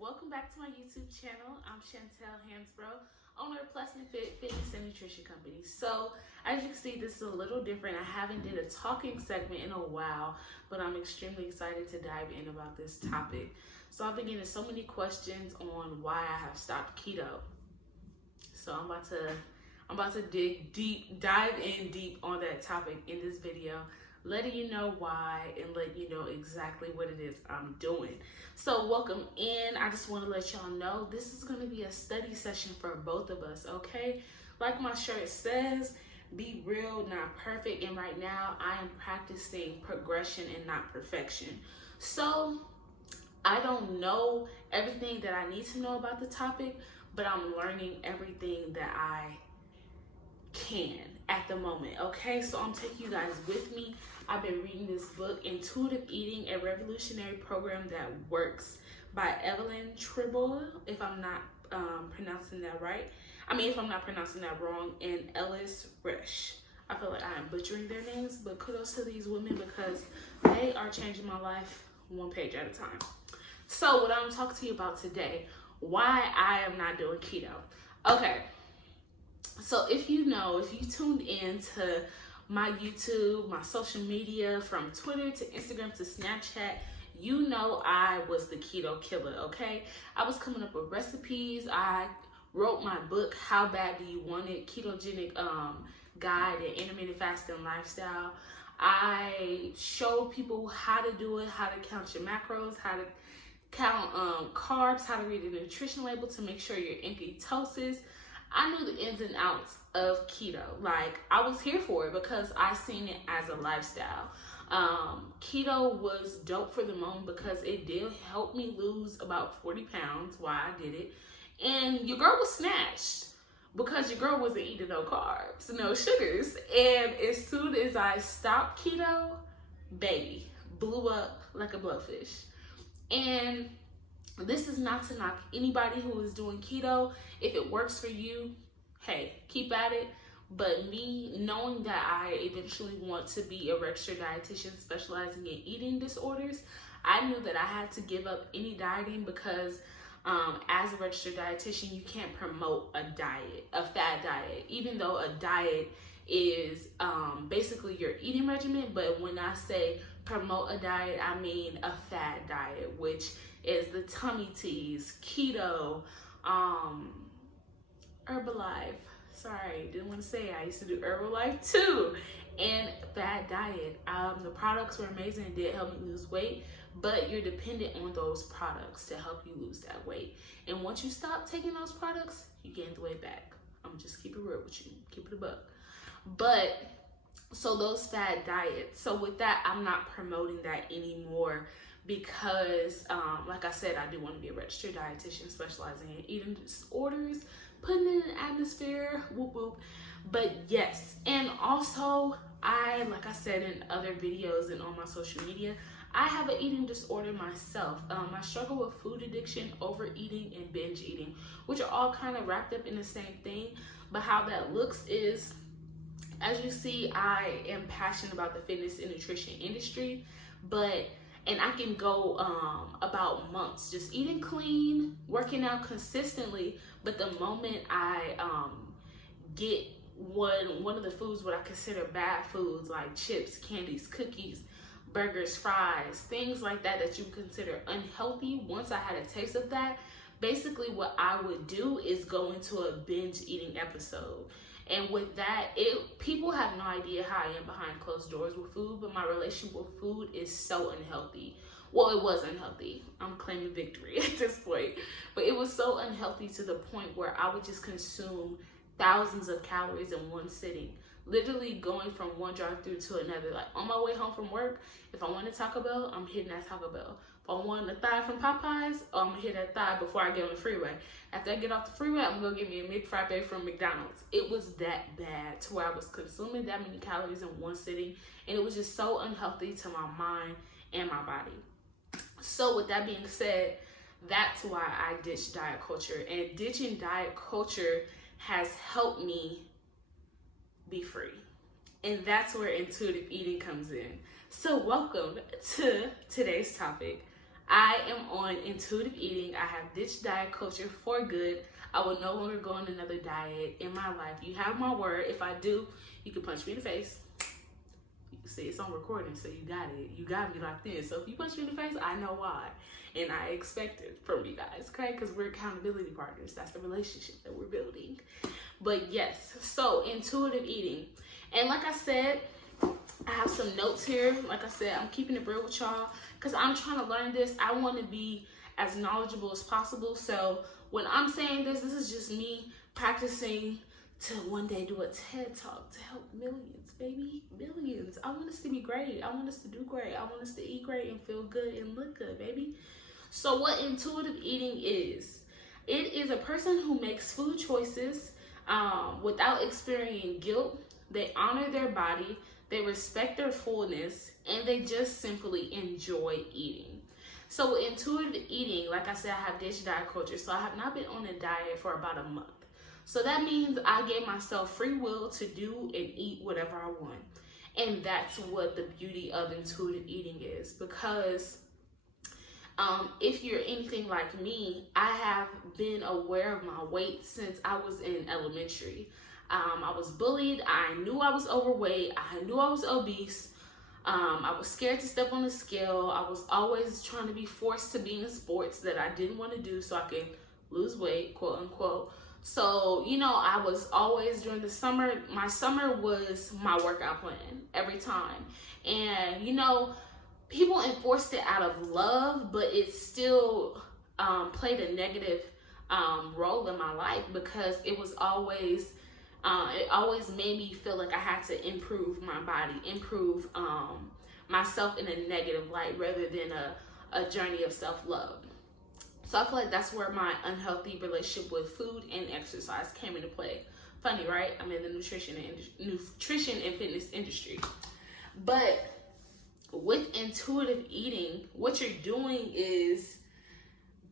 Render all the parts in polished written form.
welcome back to my YouTube channel. I'm Chantel Hansbrough, owner of Plus and Fit Fitness and Nutrition Company. So as you can see, this is a little different. I haven't did a talking segment in a while, but I'm extremely excited to dive in about this topic. So I've been getting so many questions on why I have stopped keto. So I'm about to dive in deep on that topic in this video, letting you know why and letting you know exactly what it is I'm doing. So welcome in. I just want to let y'all know this is going to be a study session for both of us, okay? Like my shirt says, be real, not perfect. And right now I am practicing progression and not perfection. So I don't know everything that I need to know about the topic, but I'm learning everything that I can at the moment, okay? So I'm taking you guys with me. I've been reading this book, Intuitive Eating, a Revolutionary Program That Works by Evelyn Tribble, if I'm not pronouncing that right. If I'm not pronouncing that wrong, and Ellis Resch. I feel like I am butchering their names, but kudos to these women because they are changing my life one page at a time. So what I'm talking to you about today, why I am not doing keto. Okay. So if you tuned in to my YouTube, my social media, from Twitter to Instagram to Snapchat, you know I was the keto killer, okay? I was coming up with recipes. I wrote my book, How Bad Do You Want It? Ketogenic Guide and Intermittent Fasting Lifestyle. I showed people how to do it, how to count your macros, how to count carbs, how to read the nutrition label to make sure you're in ketosis. I knew the ins and outs of keto. Like, I was here for it because I seen it as a lifestyle. Keto was dope for the moment because it did help me lose about 40 pounds while I did it. And your girl was snatched because your girl wasn't eating no carbs, no sugars. And as soon as I stopped keto, baby, blew up like a blowfish. And this is not to knock anybody who is doing keto. If it works for you, hey, keep at it. But me knowing that I eventually want to be a registered dietitian specializing in eating disorders, I knew that I had to give up any dieting because as a registered dietitian, you can't promote a diet, a fad diet, even though a diet is basically your eating regimen. But when I say promote a diet, I mean a fad diet, which is the tummy teas, keto, Herbalife. Sorry, didn't want to say it. I used to do Herbalife too. And fad diet. The products were amazing and did help me lose weight, but you're dependent on those products to help you lose that weight. And once you stop taking those products, you gain the weight back. I'm gonna just keep it real with you, keep it a buck. But so those fad diets. So with that, I'm not promoting that anymore because, like I said, I do want to be a registered dietitian specializing in eating disorders, putting in an atmosphere, whoop whoop. But yes, and also like I said in other videos and on my social media, I have an eating disorder myself. I struggle with food addiction, overeating, and binge eating, which are all kind of wrapped up in the same thing. But how that looks is, as you see, I am passionate about the fitness and nutrition industry, and I can go about months just eating clean, working out consistently, but the moment I get one of the foods what I consider bad foods, like chips, candies, cookies, burgers, fries, things like that you consider unhealthy, once I had a taste of that, basically what I would do is go into a binge eating episode. And with that, people have no idea how I am behind closed doors with food, but my relationship with food is so unhealthy. Well, it was unhealthy. I'm claiming victory at this point. But it was so unhealthy to the point where I would just consume thousands of calories in one sitting. Literally going from one drive-thru to another. Like on my way home from work, if I want a Taco Bell, I'm hitting that Taco Bell. If I want a thigh from Popeyes, I'm gonna hit that thigh before I get on the freeway. After I get off the freeway, I'm gonna get me a McFrappe from McDonald's. It was that bad to where I was consuming that many calories in one sitting, and it was just so unhealthy to my mind and my body. So with that being said, that's why I ditched diet culture, and ditching diet culture has helped me be free. And that's where intuitive eating comes in. So welcome to today's topic. I am on intuitive eating. I have ditched diet culture for good. I will no longer go on another diet in my life. You have my word. If I do, you can punch me in the face. You can see it's on recording, so you got it. You got me locked in. So if you punch me in the face, I know why. And I expect it from you guys, okay? Because we're accountability partners. That's the relationship that we're building. But yes, so intuitive eating. And like I said, I have some notes here. Like I said, I'm keeping it real with y'all because I'm trying to learn this. I want to be as knowledgeable as possible. So when I'm saying this is just me practicing to one day do a TED Talk to help millions, baby, millions. I want us to be great. I want us to do great. I want us to eat great and feel good and look good, baby. So what intuitive eating is, it is a person who makes food choices without experiencing guilt. They honor their body, they respect their fullness, and they just simply enjoy eating. So with intuitive eating, like I said, I have ditched diet culture, so I have not been on a diet for about a month. So that means I gave myself free will to do and eat whatever I want. And that's what the beauty of intuitive eating is, because if you're anything like me, I have been aware of my weight since I was in elementary. I was bullied. I knew I was overweight. I knew I was obese. I was scared to step on the scale. I was always trying to be forced to be in sports that I didn't want to do so I could lose weight, quote unquote. So, you know, I was always during the summer, my summer was my workout plan every time. And, you know, people enforced it out of love, but it still played a negative role in my life because it was always, it always made me feel like I had to improve my body, improve myself in a negative light rather than a journey of self-love. So I feel like that's where my unhealthy relationship with food and exercise came into play. Funny, right? I'm in the nutrition and fitness industry. But with intuitive eating, what you're doing is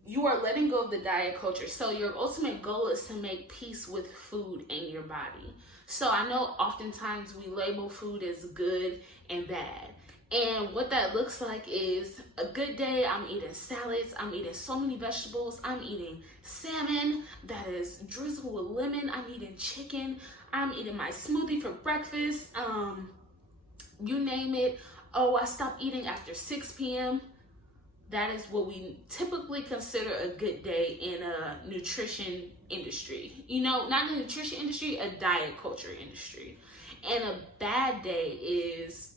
you are letting go of the diet culture. So your ultimate goal is to make peace with food and your body. So I know oftentimes we label food as good and bad. And what that looks like is a good day, I'm eating salads, I'm eating so many vegetables, I'm eating salmon that is drizzled with lemon, I'm eating chicken, I'm eating my smoothie for breakfast, you name it. Oh, I stopped eating after 6 p.m. That is what we typically consider a good day in a nutrition industry. You know, not in the nutrition industry, a diet culture industry. And a bad day is,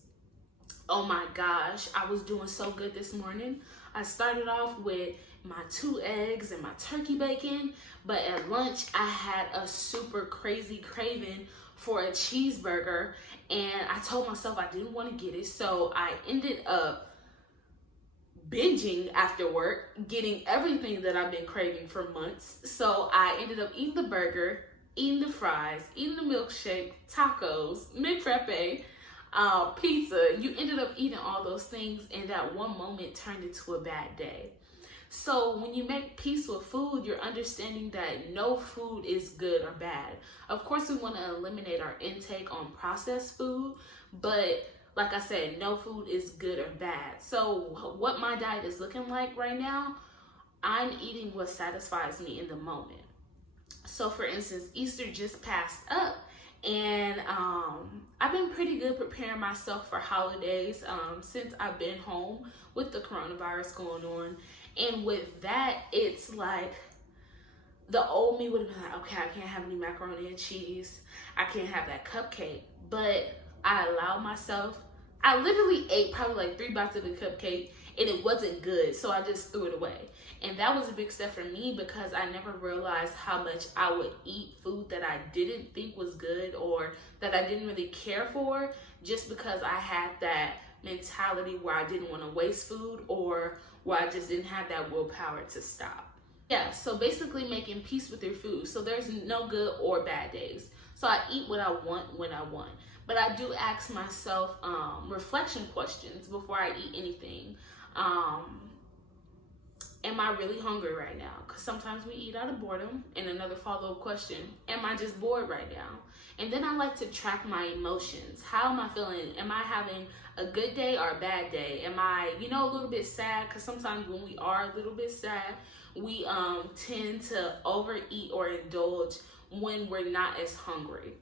oh my gosh, I was doing so good this morning. I started off with my 2 eggs and my turkey bacon, but at lunch I had a super crazy craving for a cheeseburger, and I told myself I didn't want to get it, so I ended up binging after work, getting everything that I've been craving for months. So I ended up eating the burger, eating the fries, eating the milkshake, tacos, McFrappe, pizza. You ended up eating all those things, and that one moment turned into a bad day. So when you make peace with food, you're understanding that no food is good or bad. Of course, we want to eliminate our intake on processed food, but like I said, no food is good or bad. So what my diet is looking like right now, I'm eating what satisfies me in the moment. So for instance, Easter just passed up, and I've been pretty good preparing myself for holidays since I've been home with the coronavirus going on. And with that, it's like the old me would have been like, okay, I can't have any macaroni and cheese. I can't have that cupcake. But I allowed myself, I literally ate probably like 3 bites of the cupcake, and it wasn't good. So I just threw it away. And that was a big step for me because I never realized how much I would eat food that I didn't think was good or that I didn't really care for, just because I had that mentality where I didn't want to waste food or where I just didn't have that willpower to stop. Yeah, so basically making peace with your food. So there's no good or bad days. So I eat what I want when I want. But I do ask myself am I really hungry right now? Because sometimes we eat out of boredom. And another follow-up question, am I just bored right now? And then I like to track my emotions. How am I feeling? Am I having a good day or a bad day? Am I, a little bit sad? Because sometimes when we are a little bit sad, we tend to overeat or indulge when we're not as hungry.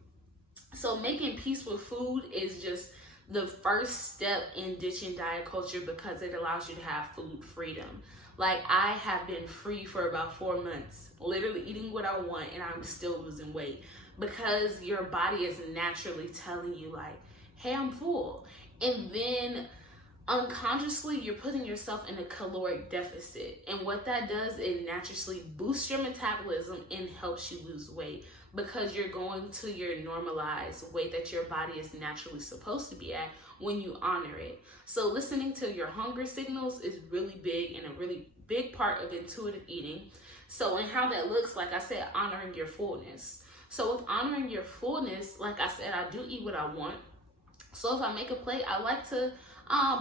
So making peace with food is just the first step in ditching diet culture, because it allows you to have food freedom. Like, I have been free for about 4 months, literally eating what I want, and I'm still losing weight, because your body is naturally telling you, like, hey, I'm full. And then unconsciously, you're putting yourself in a caloric deficit. And what that does, it naturally boosts your metabolism and helps you lose weight, because you're going to your normalized weight that your body is naturally supposed to be at when you honor it. So listening to your hunger signals is really big, and a really big part of intuitive eating. So, and how that looks, like I said, honoring your fullness. So with honoring your fullness, like I said, I do eat what I want. So if I make a plate, I like to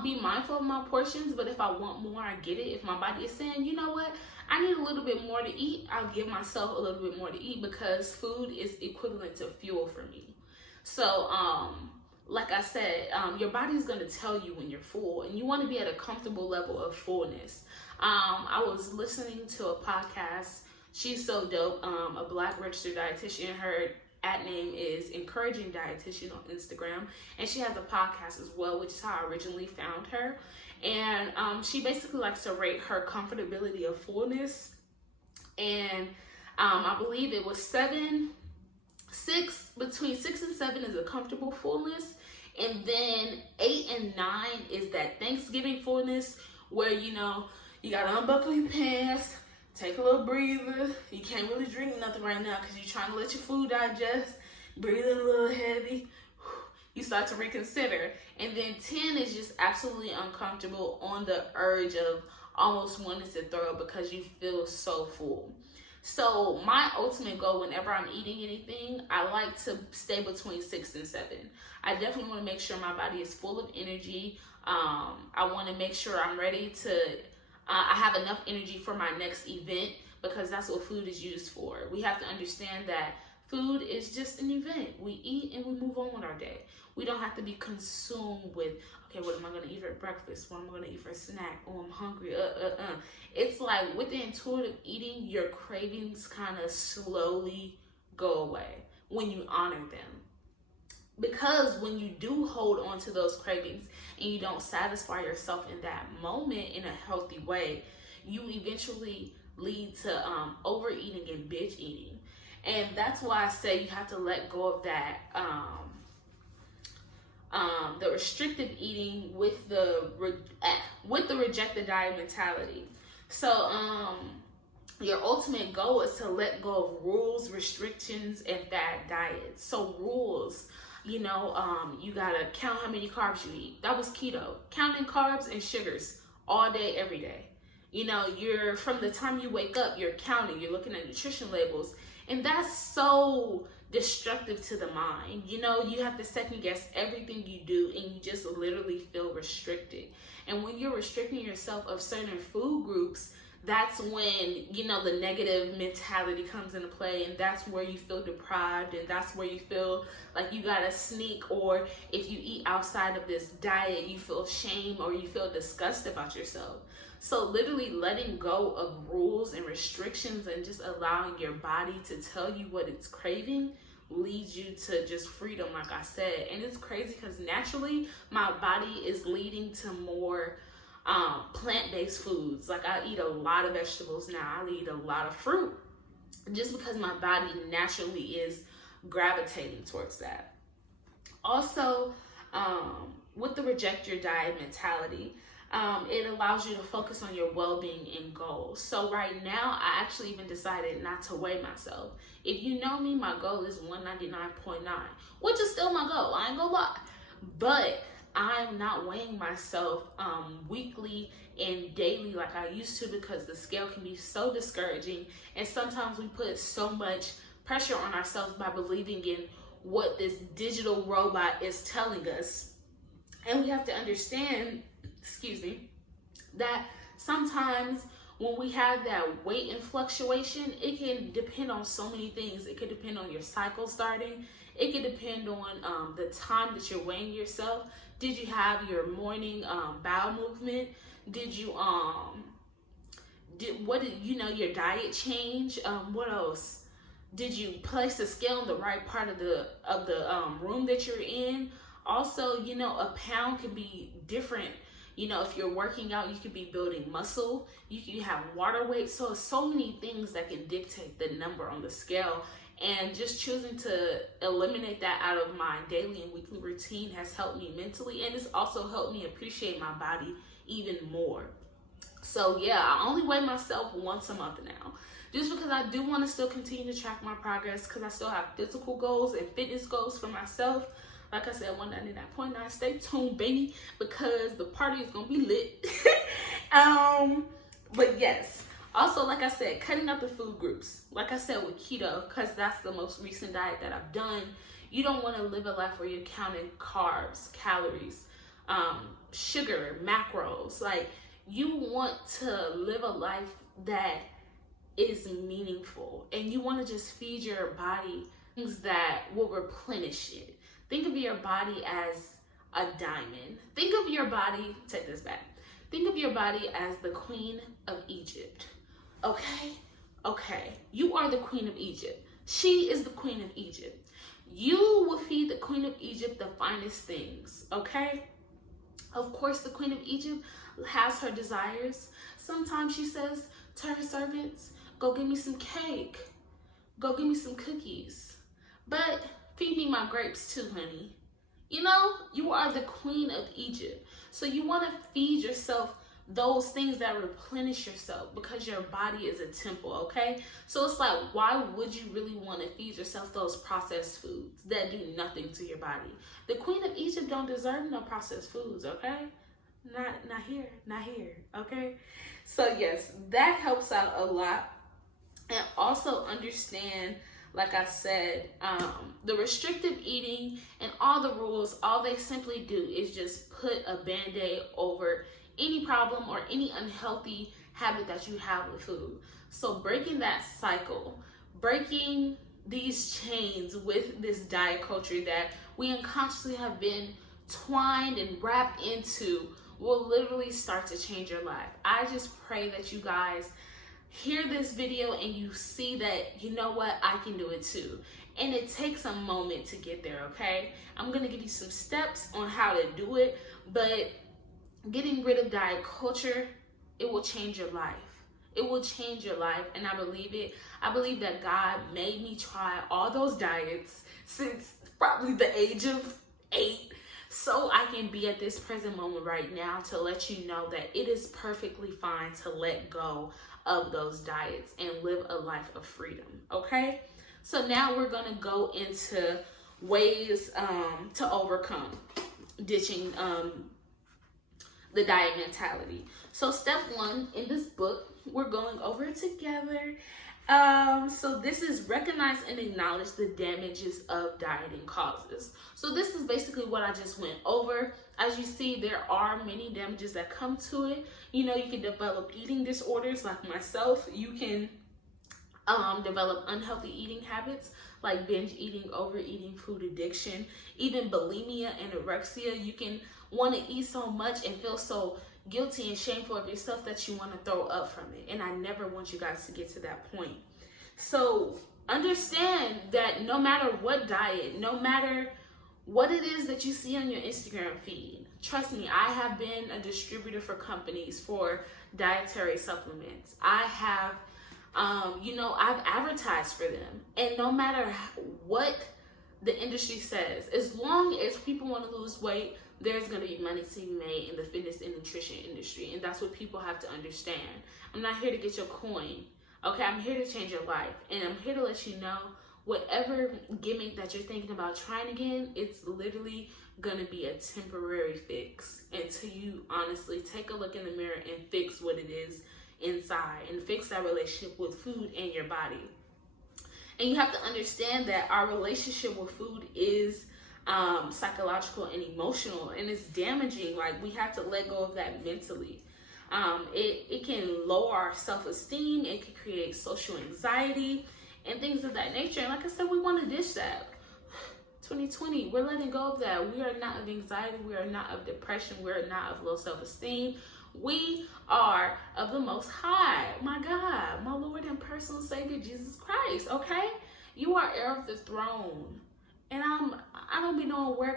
be mindful of my portions, but if I want more, I get it. If my body is saying, you know what, I need a little bit more to eat, I'll give myself a little bit more to eat, because food is equivalent to fuel for me. So, like I said, your body is going to tell you when you're full, and you want to be at a comfortable level of fullness. I was listening to a podcast. She's so dope. A Black registered dietitian. Her @name is Encouraging Dietitian on Instagram, and she has a podcast as well, which is how I originally found her. And she basically likes to rate her comfortability of fullness, and I believe it was between 6 and 7 is a comfortable fullness, and then 8 and 9 is that Thanksgiving fullness, where you gotta unbuckle your pants, take a little breather. You can't really drink nothing right now because you're trying to let your food digest. Breathing a little heavy. You start to reconsider. And then 10 is just absolutely uncomfortable, on the urge of almost wanting to throw up because you feel so full. So my ultimate goal whenever I'm eating anything, I like to stay between 6 and 7. I definitely want to make sure my body is full of energy. I want to make sure I'm ready to, I have enough energy for my next event, because that's what food is used for. We have to understand that food is just an event. We eat and we move on with our day. We don't have to be consumed with, okay, what am I going to eat for breakfast? What am I going to eat for a snack? Oh, I'm hungry. It's like with the intuitive eating, your cravings kind of slowly go away when you honor them. Because when you do hold on to those cravings and you don't satisfy yourself in that moment in a healthy way, you eventually lead to overeating and binge eating. And that's why I say you have to let go of that, the restrictive eating with the reject the diet mentality. So your ultimate goal is to let go of rules, restrictions, and bad diets. So rules, you gotta count how many carbs you eat. That was keto, counting carbs and sugars all day, every day. You're, from the time you wake up, you're counting, you're looking at nutrition labels, and that's so destructive to the mind. You have to second guess everything you do, and you just literally feel restricted. And when you're restricting yourself of certain food groups, that's when, the negative mentality comes into play, and that's where you feel deprived, and that's where you feel like you gotta sneak, or if you eat outside of this diet, you feel shame or you feel disgust about yourself. So literally letting go of rules and restrictions and just allowing your body to tell you what it's craving leads you to just freedom, like I said. And it's crazy because naturally my body is leading to more plant-based foods. Like, I eat a lot of vegetables now. I eat a lot of fruit, just because my body naturally is gravitating towards that. Also, with the reject your diet mentality, it allows you to focus on your well-being and goals. So right now, I actually even decided not to weigh myself. If you know me, my goal is 199.9, which is still my goal. I ain't gonna lie. But I'm not weighing myself weekly and daily like I used to, because the scale can be so discouraging. And sometimes we put so much pressure on ourselves by believing in what this digital robot is telling us. And we have to understand, that sometimes when we have that weight and fluctuation, it can depend on so many things. It could depend on your cycle starting. It could depend on the time that you're weighing yourself. Did you have your morning bowel movement? Did you your diet change? What else? Did you place the scale in the right part of the room that you're in? Also, a pound can be different. If you're working out, you could be building muscle. You can have water weight. So many things that can dictate the number on the scale. And just choosing to eliminate that out of my daily and weekly routine has helped me mentally. And it's also helped me appreciate my body even more. So yeah, I only weigh myself once a month now. Just because I do want to still continue to track my progress, because I still have physical goals and fitness goals for myself. Like I said, 199.9, stay tuned, baby, because the party is going to be lit. But yes, also, like I said, cutting out the food groups. Like I said with keto, because that's the most recent diet that I've done. You don't want to live a life where you're counting carbs, calories, sugar, macros. Like, you want to live a life that is meaningful, and you want to just feed your body things that will replenish it. Think of your body as a diamond. Think of your body, take this back. Think of your body as the Queen of Egypt. Okay. You are the Queen of Egypt. She is the Queen of Egypt. You will feed the Queen of Egypt the finest things, okay? Of course, the Queen of Egypt has her desires. Sometimes she says to her servants, go get me some cake. Go get me some cookies. But feed me my grapes too, honey. You are the Queen of Egypt. So you want to feed yourself those things that replenish yourself, because your body is a temple, okay? So it's like, why would you really want to feed yourself those processed foods that do nothing to your body? The Queen of Egypt don't deserve no processed foods, okay? Not here, okay? So yes, that helps out a lot. And also understand, like I said, the restrictive eating and all the rules, all they simply do is just put a band-aid over any problem or any unhealthy habit that you have with food. So breaking that cycle, breaking these chains with this diet culture that we unconsciously have been twined and wrapped into, will literally start to change your life. I just pray that you guys hear this video and you see that, you know what, I can do it too. And it takes a moment to get there, okay? I'm gonna give you some steps on how to do it, but getting rid of diet culture, it will change your life. It will change your life, and I believe it. I believe that God made me try all those diets since probably the age of 8, so I can be at this present moment right now to let you know that it is perfectly fine to let go of those diets and live a life of freedom, okay? So now we're gonna go into ways to overcome ditching the diet mentality. So step 1 in this book, we're going over it together. So this is recognize and acknowledge the damages of dieting causes. So this is basically what I just went over. As you see, there are many damages that come to it. You can develop eating disorders like myself. You can develop unhealthy eating habits like binge eating, overeating, food addiction, even bulimia, anorexia. You can want to eat so much and feel so guilty and shameful of yourself that you want to throw up from it. And I never want you guys to get to that point. So understand that no matter what diet, no matter what it is that you see on your Instagram feed, trust me, I have been a distributor for companies for dietary supplements. I have, I've advertised for them. And no matter what the industry says, as long as people want to lose weight, there's going to be money to be made in the fitness and nutrition industry. And that's what people have to understand. I'm not here to get your coin. Okay, I'm here to change your life. And I'm here to let you know whatever gimmick that you're thinking about trying again, it's literally going to be a temporary fix until you honestly take a look in the mirror and fix what it is inside and fix that relationship with food and your body. And you have to understand that our relationship with food is psychological and emotional, and it's damaging. Like, we have to let go of that mentally. It can lower our self-esteem. It can create social anxiety and things of that nature. And like I said, we want to ditch that. 2020, we're letting go of that. We are not of anxiety. We are not of depression. We are not of low self-esteem. We are of the Most High. My God, my Lord and personal Savior, Jesus Christ. Okay? You are heir of the throne. And I don't be knowing where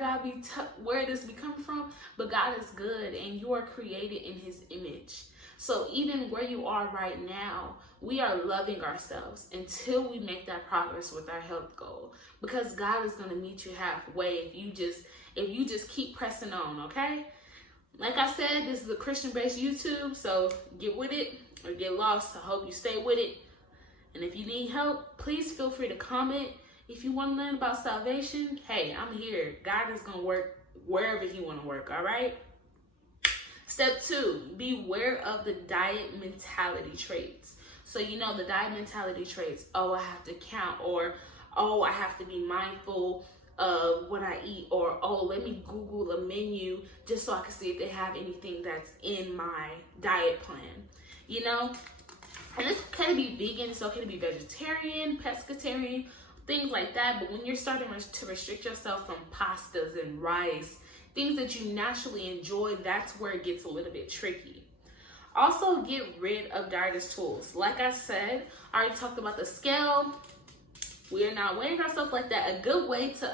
where this be coming from, but God is good and you are created in his image. So even where you are right now, we are loving ourselves until we make that progress with our health goal, because God is going to meet you halfway if you just keep pressing on, okay? Like I said, this is a Christian-based YouTube, so get with it or get lost. I hope you stay with it. And if you need help, please feel free to comment. If you want to learn about salvation, hey, I'm here. God is going to work wherever he want to work, all right? Step 2, beware of the diet mentality traits. So, you know, the diet mentality traits, oh, I have to count, or, oh, I have to be mindful of what I eat, or, oh, let me Google a menu just so I can see if they have anything that's in my diet plan, you know? And it's okay to be vegan, it's okay to be vegetarian, pescatarian, things like that. But when you're starting to restrict yourself from pastas and rice, things that you naturally enjoy, that's where it gets a little bit tricky. Also, get rid of dieters tools. Like I said, I already talked about the scale. We are not weighing ourselves like that. A good way to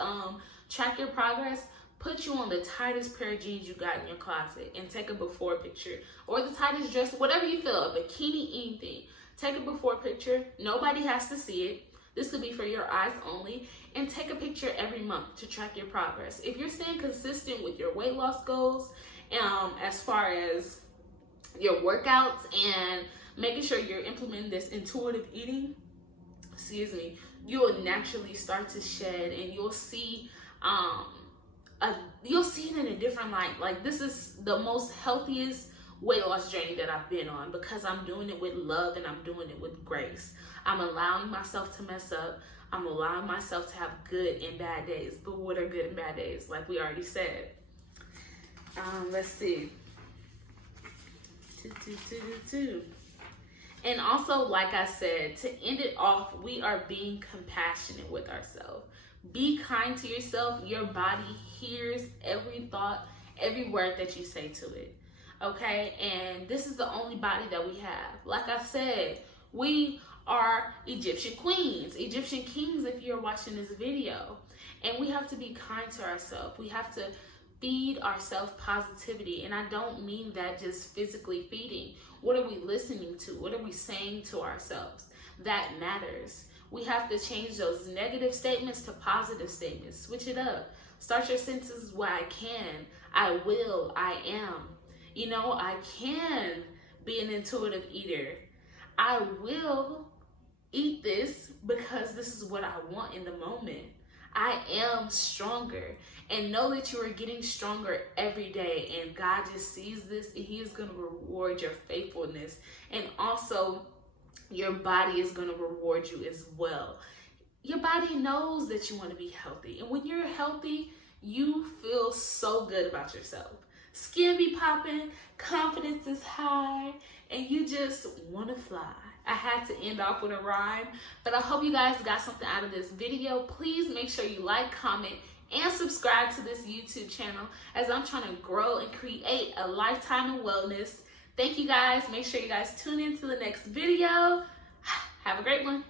track your progress, put you on the tightest pair of jeans you got in your closet and take a before picture, or the tightest dress, whatever you feel, a bikini, anything. Take a before picture. Nobody has to see it. This could be for your eyes only, and take a picture every month to track your progress. If you're staying consistent with your weight loss goals, as far as your workouts and making sure you're implementing this intuitive eating, you'll naturally start to shed, and you'll see it in a different light. Like, this is the most healthiest weight loss journey that I've been on, because I'm doing it with love and I'm doing it with grace. I'm allowing myself to mess up. I'm allowing myself to have good and bad days. But what are good and bad days? Like we already said. Let's see. And also, like I said, to end it off, we are being compassionate with ourselves. Be kind to yourself. Your body hears every thought, every word that you say to it. Okay? And this is the only body that we have. Like I said, we are Egyptian queens, Egyptian kings if you're watching this video. And we have to be kind to ourselves. We have to feed ourselves positivity. And I don't mean that just physically feeding. What are we listening to? What are we saying to ourselves? That matters. We have to change those negative statements to positive statements. Switch it up. Start your sentences where I can, I will, I am. You know, I can be an intuitive eater. I will eat this because this is what I want in the moment. I am stronger. And know that you are getting stronger every day. And God just sees this, and he is going to reward your faithfulness. And also, your body is going to reward you as well. Your body knows that you want to be healthy. And when you're healthy, you feel so good about yourself. Skin be popping, confidence is high, and you just want to fly. I had to end off with a rhyme, but I hope you guys got something out of this video. Please make sure you like, comment, and subscribe to this YouTube channel, as I'm trying to grow and create a lifetime of wellness. Thank you guys. Make sure you guys tune in to the next video. Have a great one.